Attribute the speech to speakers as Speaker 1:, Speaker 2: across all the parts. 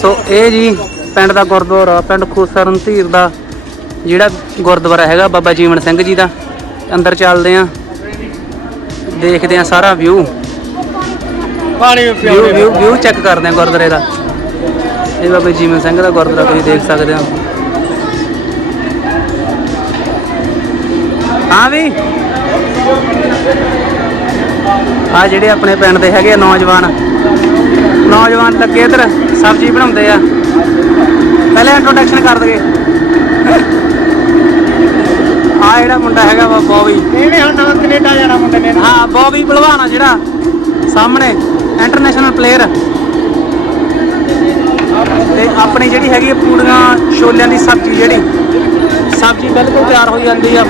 Speaker 1: ਸੋ ਇਹ ਜੀ ਪਿੰਡ ਦਾ ਗੁਰਦੁਆਰਾ ਪਿੰਡ ਖੂਸਰਨ ਧੀਰ ਦਾ ਜਿਹੜਾ ਗੁਰਦੁਆਰਾ ਹੈਗਾ ਬਾਬਾ ਜੀਵਨ ਸਿੰਘ ਜੀ ਦਾ। ਅੰਦਰ ਚੱਲਦੇ ਆ ਦੇਖਦੇ ਆ ਸਾਰਾ ਵਿਊ
Speaker 2: ਪਾਣੀ
Speaker 1: ਵਿਊ ਵਿਊ ਵਿਊ ਚੈੱਕ ਕਰਦੇ ਆ ਗੁਰਦੁਆਰੇ ਦਾ। ਇਹ ਬਾਬਾ ਜੀਵਨ ਸਿੰਘ ਦਾ ਗੁਰਦੁਆਰਾ ਤੁਸੀਂ ਦੇਖ ਸਕਦੇ ਹੋ ਹਾਂ ਵੀ। ਆ ਜਿਹੜੇ ਆਪਣੇ ਪਿੰਡ ਦੇ ਹੈਗੇ ਨੌਜਵਾਨ। ਨੌਜਵਾਨ ਲੱਗੇ ਇੱਧਰ। ਸਬਜ਼ੀ ਬਣਾਉਂਦੇ ਆ। ਪਹਿਲੇ ਇੰਟਰੋਡਕਸ਼ਨ ਕਰ ਦਗੇ ਆ ਜਿਹੜਾ ਮੁੰਡਾ ਹੈਗਾ ਵਾ ਬੋਬੀ।
Speaker 2: ਇਹਨੇ ਹੁਣ ਨਵਾਂ ਕੈਨੇਡਾ ਜਾਣਾ ਮੁੰਡੇ ਨੇ।
Speaker 1: ਹਾਂ ਬੋਬੀ ਭਲਵਾਨ ਆ ਜਿਹੜਾ। ਸਾਹਮਣੇ ਇੰਟਰਨੈਸ਼ਨਲ ਪਲੇਅਰ ਤੇ ਆਪਣੀ ਜਿਹੜੀ ਹੈਗੀ ਆ ਪੂੜੀਆਂ ਛੋਲਿਆਂ ਦੀ ਸਬਜ਼ੀ ਜਿਹੜੀ ਸਬਜ਼ੀ ਬਿਲਕੁਲ ਤਿਆਰ ਹੋ ਜਾਂਦੀ ਆ।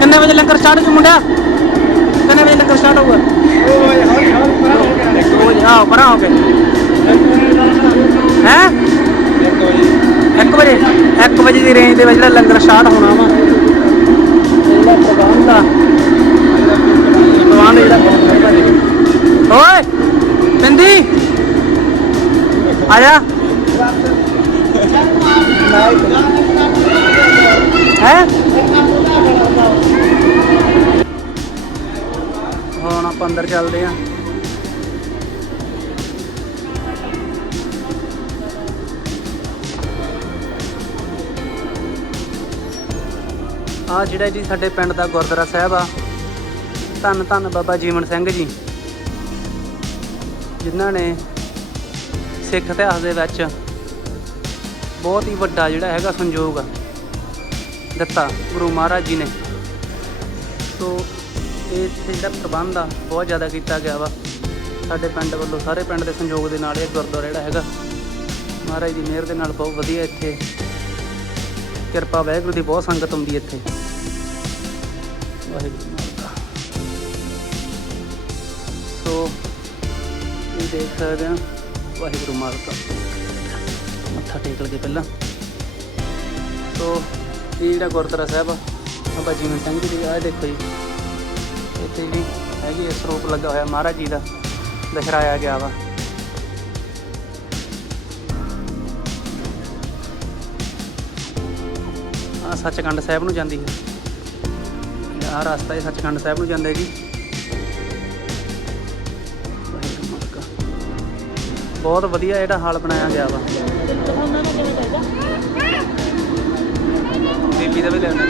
Speaker 1: ਕਿੰਨੇ ਵਜੇ ਲੰਗਰ ਸਟਾਰਟ ਹੋ ਮੁੰਡਿਆ? ਕਿੰਨੇ ਵਜੇ ਲੰਗਰ ਸਟਾਰਟ ਹੋਊਗਾ? ਦੋ ਵਜੇ ਆਹ ਪਰਾਂ ਹੋ ਕੇ ਹੈ 1 ਵਜੇ 1 ਵਜੇ ਦੀ ਰੇਂਜ ਦੇ ਵਿੱਚ ਜਿਹੜਾ ਲੰਗਰ ਸਟਾਰਟ ਹੋਣਾ ਵਾ। ਇਹਦਾ ਪ੍ਰਬੰਧ ਆ, ਪ੍ਰਬੰਧ ਜਿਹੜਾ ਬਹੁਤ ਵਧੀਆ ਓਏ, ਪਿੰਦੀ! ਆ ਹੈ? ਹੁਣ ਆਪਾਂ ਅੰਦਰ ਚੱਲਦੇ ਆਂ। ਆ ਜਿਹੜਾ ਜੀ ਸਾਡੇ ਪਿੰਡ ਦਾ ਗੁਰਦੁਆਰਾ ਸਾਹਿਬ ਆ, ਧੰਨ ਧੰਨ ਬਾਬਾ ਜੀਵਨ ਸਿੰਘ ਜੀ, ਜਿਨ੍ਹਾਂ ਨੇ ਸਿੱਖ ਇਤਿਹਾਸ ਦੇ ਵਿੱਚ ਬਹੁਤ ਹੀ ਵੱਡਾ ਜਿਹੜਾ ਹੈਗਾ ਸੰਯੋਗ ਦਿੱਤਾ, ਗੁਰੂ ਮਹਾਰਾਜ ਜੀ ਨੇ। ਸੋ ਇਹ ਇੱਥੇ ਜਿਹੜਾ ਪ੍ਰਬੰਧ ਆ, ਬਹੁਤ ਜ਼ਿਆਦਾ ਕੀਤਾ ਗਿਆ ਵਾ। ਸਾਡੇ ਪਿੰਡ ਵੱਲੋਂ, ਸਾਰੇ ਪਿੰਡ ਦੇ ਸੰਯੋਗ ਦੇ ਨਾਲ ਇਹ ਗੁਰਦੁਆਰਾ ਜਿਹੜਾ ਹੈਗਾ, ਮਹਾਰਾਜ ਦੀ ਮਿਹਰ ਦੇ ਨਾਲ ਬਹੁਤ ਵਧੀਆ ਇੱਥੇ ਕਿਰਪਾ ਵਾਹਿਗੁਰੂ ਦੀ, ਬਹੁਤ ਸੰਗਤ ਹੁੰਦੀ ਇੱਥੇ। ਵਾਹਿਗੁਰੂ ਮਾਲਕਾ ਸੋ, ਇਹ ਦੇਖ ਸਕਦੇ ਆ ਵਾਹਿਗੁਰੂ ਮਾਲਕਾ ਮੱਥਾ ਟੇਕ ਲਗੇ ਪਹਿਲਾਂ। ਸੋ, ਇਹ ਜਿਹੜਾ ਗੁਰਦੁਆਰਾ ਸਾਹਿਬ ਆ, ਬਾਬਾ ਜੀਵਨ ਸਿੰਘ ਜੀ ਦੀ, ਆਹ ਦੇਖੋ ਜੀ। ਇੱਥੇ ਜੀ ਹੈਗੀ ਇਸ ਸਰੂਪ ਲੱਗਾ ਹੋਇਆ ਮਹਾਰਾਜ ਜੀ ਦਾ ਦਸ਼ਰਾਇਆ ਗਿਆ ਵਾ। ਆ ਸੱਚਖੰਡ ਸਾਹਿਬ ਨੂੰ ਜਾਂਦੀ ਹੈ। ਆਹ ਰਸਤਾ ਇਹ ਸੱਚਖੰਡ ਸਾਹਿਬ ਨੂੰ ਜਾਂਦਾ ਹੈ ਜੀ। ਬਹੁਤ ਵਧੀਆ ਜਿਹੜਾ ਹਾਲ ਬਣਾਇਆ ਗਿਆ ਵਾ। ਬੀਬੀ ਦਾ ਵੀ ਲੈਣਾ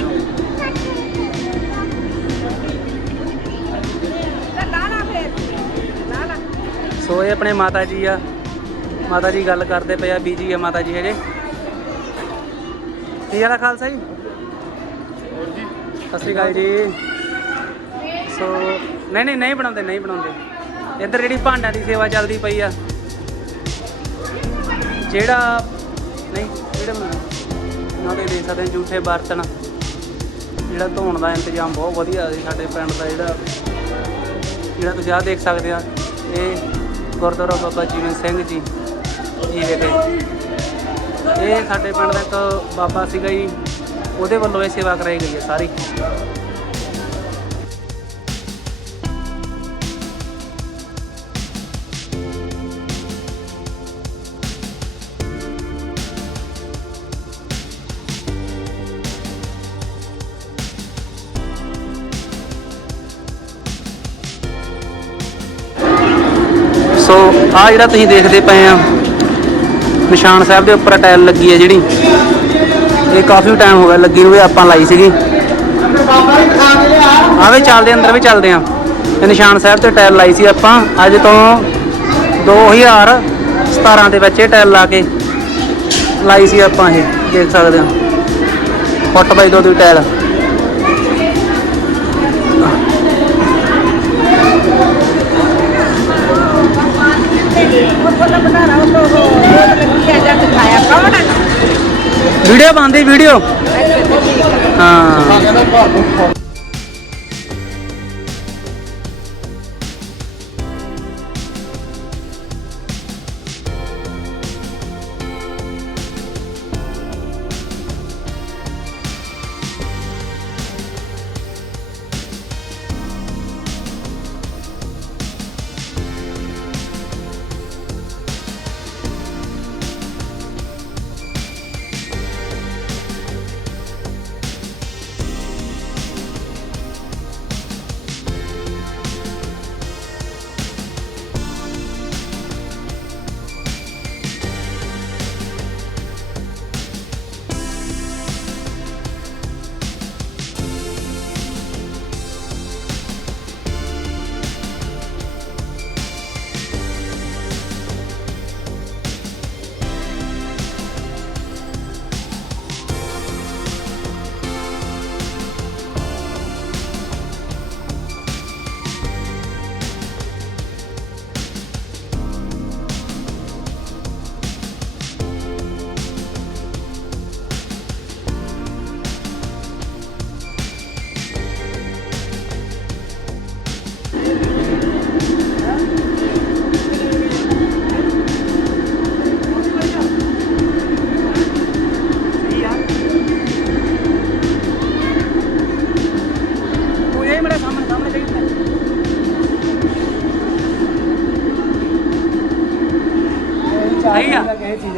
Speaker 1: ਸੋ ਇਹ ਆਪਣੇ ਮਾਤਾ ਜੀ ਆ। ਮਾਤਾ ਜੀ ਗੱਲ ਕਰਦੇ ਪਏ ਆ, ਬੀਜੀ ਆ ਮਾਤਾ ਜੀ ਹਜੇ। ਕੀ ਹਾਲ ਆ ਖਾਲਸਾ ਜੀ? ਸਤਿ ਸ਼੍ਰੀ ਅਕਾਲ ਜੀ। ਸੋ ਨਹੀਂ ਨਹੀਂ ਨਹੀਂ ਬਣਾਉਂਦੇ ਨਹੀਂ ਬਣਾਉਂਦੇ। ਇੱਧਰ ਜਿਹੜੀ ਭਾਂਡਾਂ ਦੀ ਸੇਵਾ ਚੱਲਦੀ ਪਈ ਆ। ਜਿਹੜਾ ਨਹੀਂ ਜਿਹੜੇ ਉਹਨਾਂ ਦੇ ਦੇਖ ਸਕਦੇ ਹਾਂ ਜੂਠੇ ਬਰਤਨ। ਜਿਹੜਾ ਧੋਣ ਦਾ ਇੰਤਜ਼ਾਮ ਬਹੁਤ ਵਧੀਆ ਸੀ ਸਾਡੇ ਪਿੰਡ ਦਾ ਜਿਹੜਾ ਜਿਹੜਾ ਤੁਸੀਂ ਆਹ ਦੇਖ ਸਕਦੇ ਆ ਇਹ ਗੁਰਦੁਆਰਾ ਬਾਬਾ ਜੀਵਨ ਸਿੰਘ ਜੀ ਜੀ ਵਿਖੇ ਇਹ ਸਾਡੇ ਪਿੰਡ ਦਾ ਇੱਕ ਬਾਬਾ ਸੀਗਾ ਜੀ, ਉਹਦੇ ਵੱਲੋਂ ਇਹ ਸੇਵਾ ਕਰਾਈ ਗਈ ਹੈ ਸਾਰੀ। ਸੋ ਆ ਜਿਹੜਾ ਤੁਸੀਂ ਦੇਖਦੇ ਪਏ ਆ ਨਿਸ਼ਾਨ ਸਾਹਿਬ ਦੇ ਉੱਪਰ ਟਾਇਲ ਲੱਗੀ ਹੈ ਜਿਹੜੀ। ਇਹ ਕਾਫੀ ਟਾਈਮ ਹੋ ਗਿਆ ਲੱਗੀ ਹੋਈ ਆਪਾਂ ਲਾਈ ਸੀਗੀ। ਆ ਵੀ ਚੱਲਦੇ ਅੰਦਰ ਵੀ ਚੱਲਦੇ ਆ। ਇਹ ਨਿਸ਼ਾਨ ਸਾਹਿਬ ਤੇ ਟਾਇਲ ਲਾਈ ਸੀ ਆਪਾਂ, ਅੱਜ ਤੋਂ 2017 ਦੇ ਵਿੱਚ ਇਹ ਟਾਇਲ ਲਾ ਕੇ ਲਾਈ ਸੀ ਆਪਾਂ ਇਹ, ਦੇਖ ਸਕਦੇ ਆ। ਫੁੱਟ ਬਾਈ ਦੋ ਦੀ ਟਾਇਲ। ਵੀਡੀਓ ਬਣਦੀ ਵੀਡੀਓ? ਹਾਂ।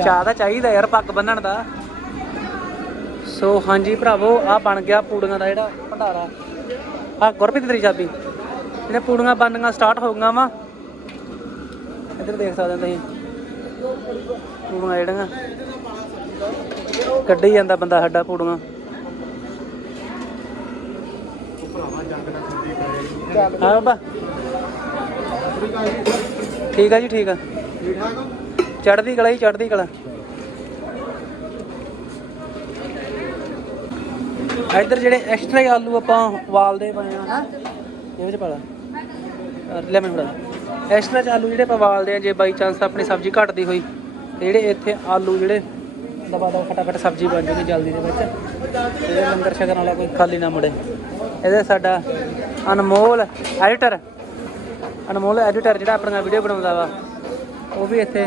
Speaker 1: ਚਾਹ ਤਾਂ ਚਾਹੀਦਾ ਯਾਰ ਪੱਗ ਬੰਨਣ ਦਾ। ਸੋ ਹਾਂਜੀ ਭਰਾਵੋ ਆ ਬਣ ਗਿਆ ਪੂੜੀਆਂ ਦਾ ਜਿਹੜਾ ਭੰਡਾਰਾ। ਆ ਗੁਰਪ੍ਰੀਤ ਤੇਰੀ ਚਾਬੀ। ਜਿਹੜੇ ਪੂੜੀਆਂ ਬਣਨੀਆਂ ਸਟਾਰਟ ਹੋ ਗਈਆਂ ਵਾ। ਇੱਧਰ ਦੇਖ ਸਕਦੇ ਹੋ ਤੁਸੀਂ। ਪੂੜੀਆਂ ਜਿਹੜੀਆਂ। ਕੱਢੀ ਜਾਂਦਾ ਬੰਦਾ ਸਾਡਾ ਪੂੜੀਆਂ। ਹਾਂ ਬਾਬਾ। ਠੀਕ ਆ ਜੀ, ਠੀਕ ਆ। ਚੜ੍ਹਦੀ ਕਲਾ ਜੀ ਚੜ੍ਹਦੀ ਕਲਾ। ਇੱਧਰ ਜਿਹੜੇ ਐਕਸਟਰਾ ਆਲੂ ਆਪਾਂ ਵਾਲਦੇ ਪਏ ਆ। ਹਾਂ। ਇਹ ਵਿੱਚ ਪਾ ਲਾ। ਲੈ ਮੈਨੂੰ ਫੜਾ ਐਕਸਟਰਾ ਚ ਆਲੂ ਜਿਹੜੇ ਆਪਾਂ ਵਾਲਦੇ ਆ ਜੇ ਬਾਈ ਚਾਂਸ ਆਪਣੀ ਸਬਜ਼ੀ ਘਟਦੀ ਹੋਈ ਜਿਹੜੇ ਇੱਥੇ ਆਲੂ ਜਿਹੜੇ ਦਬਾ ਦਬਾ ਫਟਾਫਟ ਸਬਜ਼ੀ ਬਣ ਜੂਗੀ ਜਲਦੀ ਦੇ ਵਿੱਚ। ਤੇ ਲੰਗਰ ਛਕਣ ਵਾਲਾ ਕੋਈ ਖਾਲੀ ਨਾ ਮੁੜੇ। ਇਹਦੇ ਸਾਡਾ ਅਨਮੋਲ ਐਡੀਟਰ ਅਨਮੋਲ ਐਡੀਟਰ ਜਿਹੜਾ ਆਪਣੀਆਂ ਵੀਡੀਓ ਬਣਾਉਂਦਾ ਵਾ ਉਹ ਵੀ ਇੱਥੇ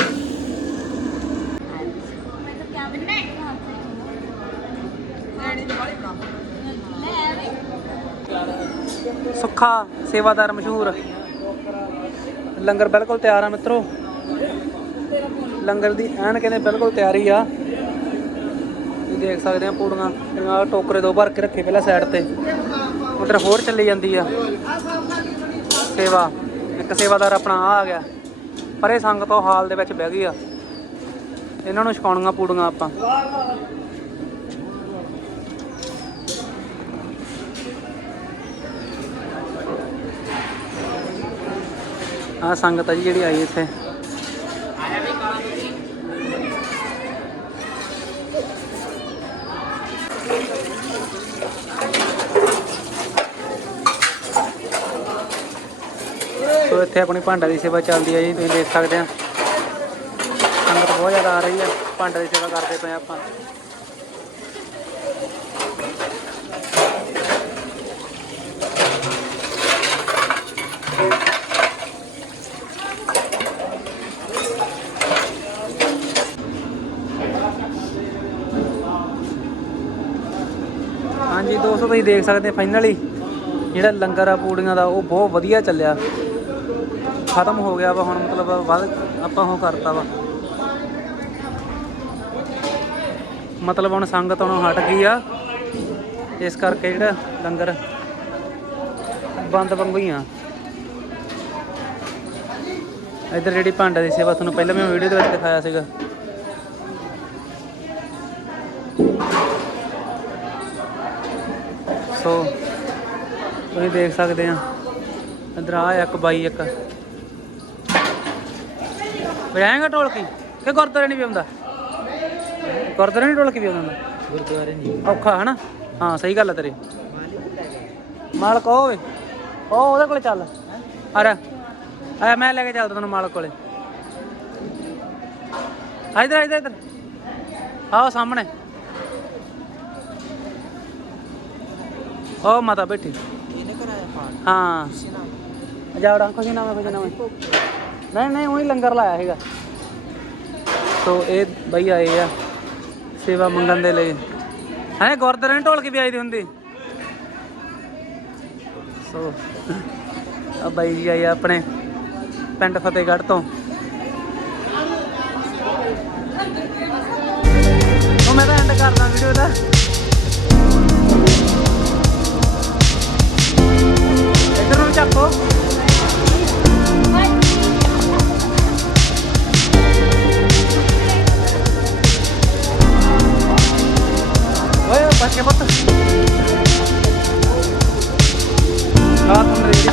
Speaker 1: ਸੁੱਖਾ ਸੇਵਾਦਾਰ ਮਸ਼ਹੂਰ। ਲੰਗਰ ਬਿਲਕੁਲ ਤਿਆਰ ਆ ਮਿੱਤਰੋ। ਲੰਗਰ ਦੀ ਐਨ ਕਹਿੰਦੇ ਬਿਲਕੁਲ ਤਿਆਰੀ ਆ। ਤੁਸੀਂ ਦੇਖ ਸਕਦੇ ਆ ਪੂੜੀਆਂ ਜਿਹੜੀਆਂ ਟੋਕਰੇ ਦੋ ਭਰ ਕੇ ਰੱਖੇ ਪਹਿਲਾਂ ਸਾਈਡ ਤੇ। ਉਧਰ ਹੋਰ ਚੱਲੀ ਜਾਂਦੀ ਆ। ਸੇਵਾ, ਇੱਕ ਸੇਵਾਦਾਰ ਆਪਣਾ ਆ ਆ ਗਿਆ। ਪਰੇ ਸੰਗ ਤੋਂ ਹਾਲ ਦੇ ਵਿੱਚ ਬਹਿ ਗਈ ਆ। ਇਹਨਾਂ ਨੂੰ ਛਕਾਉਣੀਆਂ ਪੂੜੀਆਂ ਆਪਾਂ। ਆ ਸੰਗਤ ਆ ਜੀ ਜਿਹੜੀ ਆਈ ਇੱਥੇ। ਸੋ ਇੱਥੇ ਆਪਣੀ ਭਾਂਡਾ ਦੀ ਸੇਵਾ ਚੱਲਦੀ ਹੈ ਜੀ, ਤੁਸੀਂ ਦੇਖ ਸਕਦੇ ਆ। ਸੰਗਤ ਬਹੁਤ ਜ਼ਿਆਦਾ ਆ ਰਹੀ ਹੈ ਭਾਂਡਾ ਦੀ ਸੇਵਾ ਕਰਦੇ ਪਏ ਆਪਾਂ ਹਾਂਜੀ ਦੋਸਤੋ ਤੁਸੀਂ ਦੇਖ ਸਕਦੇ ਫਾਈਨਲੀ ਜਿਹੜਾ ਲੰਗਰ ਆ ਪੂੜੀਆਂ ਦਾ, ਉਹ ਬਹੁਤ ਵਧੀਆ ਚੱਲਿਆ। ਖਤਮ ਹੋ ਗਿਆ ਵਾ ਹੁਣ ਮਤਲਬ ਵੱਧ ਆਪਾਂ ਉਹ ਕਰਤਾ ਵਾ। ਮਤਲਬ ਹੁਣ ਸੰਗਤ ਹੁਣ ਹਟ ਗਈ ਆ। ਇਸ ਕਰਕੇ ਜਿਹੜਾ ਲੰਗਰ ਬੰਦ ਵਾਂਗੂ ਹੀ ਆ। ਇੱਧਰ ਜਿਹੜੀ ਭਾਂਡਾ ਦੀ ਸੇਵਾ ਤੁਹਾਨੂੰ ਪਹਿਲਾਂ ਮੈਂ ਵੀਡੀਓ ਦੇ ਵਿੱਚ ਦਿਖਾਇਆ ਸੀਗਾ। ਸੋ। ਤੁਸੀਂ ਦੇਖ ਸਕਦੇ ਆ। ਇੱਧਰ ਆ ਇੱਕ ਬਾਈ ਇੱਕ। ਵਜਾਏਗਾ ਢੋਲਕੀ? ਕਿ ਗੁਰਦੁਆਰੇ ਨਹੀਂ ਪਿਆਉਂਦਾ? ਗੁਰਦੁਆਰੇ ਨਹੀਂ ਢੋਲਕੀ ਪਿਆਉਂਦਾ
Speaker 2: ਗੁਰਦੁਆਰੇ ਨਹੀਂ।
Speaker 1: ਔਖਾ ਹਨਾ? ਹਾਂ ਸਹੀ ਗੱਲ ਆ ਤੇਰੀ। ਮਾਲਕ ਉਹ ਓਏ। ਉਹ ਉਹਦੇ ਕੋਲੇ ਚੱਲ। ਅਰੇ ਆ ਮੈਂ ਲੈ ਕੇ ਚੱਲਦਾ ਤੈਨੂੰ ਮਾਲਕ ਕੋਲੇ। ਆ ਇੱਧਰ ਆ ਇੱਧਰ ਇੱਧਰ। ਆਓ ਸਾਹਮਣੇ। ਉਹ ਮਾਤਾ ਬੈਠੀ।
Speaker 2: ਇਹਨੇ ਕਰਾਇਆ ਪਾਠ।
Speaker 1: ਹਾਂ। ਜਾਵੜਾ ਕੁਝ ਨਾ ਕੁਝ ਨਾ ਨਹੀਂ ਨਹੀਂ ਉਹੀ ਲੰਗਰ ਲਾਇਆ ਹੈਗਾ ਸੋ ਇਹ ਬਈ ਆਏ ਆ ਸੇਵਾ ਮੰਗਣ ਦੇ ਲਈ। ਹੈ ਗੁਰਦੁਆਰੇ ਨੇ ਢੋਲ ਕੇ ਵੀ ਆਈ ਦੀ ਹੁੰਦੀ। ਸੋ ਆ ਬਾਈ ਜੀ ਆਏ ਆ ਆਪਣੇ ਪਿੰਡ ਫਤਿਹਗੜ੍ਹ ਤੋਂ। ਉਹ ਮੈਂ ਤਾਂ ਐਂਡ ਕਰਦਾ ਵੀਡੀਓ ਦਾ। ਨੂੰ ਚੱਕੋ ਓਏ ਬਚ ਕੇ ਪੁੱਤ ਆ ਤੁਮ ਰੇਡੀ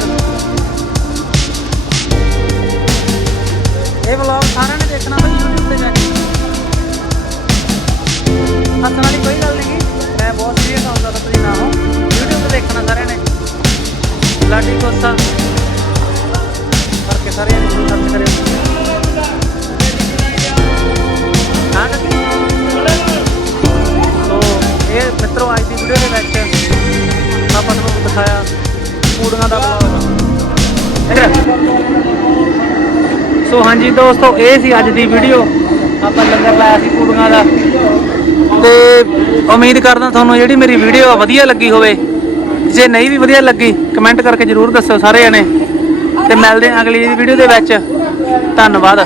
Speaker 1: ਇਹ ਵਲੌਗ ਸਾਰਿਆਂ ਨੇ ਦੇਖਣਾ ਬਈ YouTube ਤੇ ਜਾ ਕੇ ਹੱਸਣ ਵਾਲੀ ਕੋਈ ਗੱਲ ਨਹੀਂ ਮੈਂ ਬਹੁਤ ਸੀਰੀਅਸ ਹਾਂ ਤਾਂ ਤੁਸੀਂ ਨਾ ਹੋ YouTube ਤੇ ਦੇਖਣਾ ਸਾਰਿਆਂ ਨੇ ਸੋ, ਇਹ ਮਿੱਤਰੋ, ਅੱਜ ਦੀ ਵੀਡੀਓ ਦੇ ਵਿੱਚ ਆਪਾਂ ਤੁਹਾਨੂੰ ਦਿਖਾਇਆ ਕੂੜੀਆਂ ਦਾ ਸੋ, ਹਾਂਜੀ ਦੋਸਤੋ, ਇਹ ਸੀ ਅੱਜ ਦੀ ਵੀਡੀਓ ਆਪਾਂ ਲੰਗਰ ਲਾਇਆ ਸੀ ਕੂੜੀਆਂ ਦਾ। ਤੇ ਉਮੀਦ ਕਰਦਾ ਤੁਹਾਨੂੰ ਜਿਹੜੀ ਮੇਰੀ ਵੀਡੀਓ ਵਧੀਆ ਲੱਗੀ ਹੋਵੇ। ਜੇ ਨਹੀਂ ਵੀ ਵਧੀਆ ਲੱਗੀ ਕਮੈਂਟ ਕਰਕੇ ਜਰੂਰ ਦੱਸੋ ਸਾਰੇ ਜਣੇ। ਤੇ ਮਿਲਦੇ ਹਾਂ ਅਗਲੀ ਵੀਡੀਓ ਦੇ ਵਿੱਚ। ਧੰਨਵਾਦ।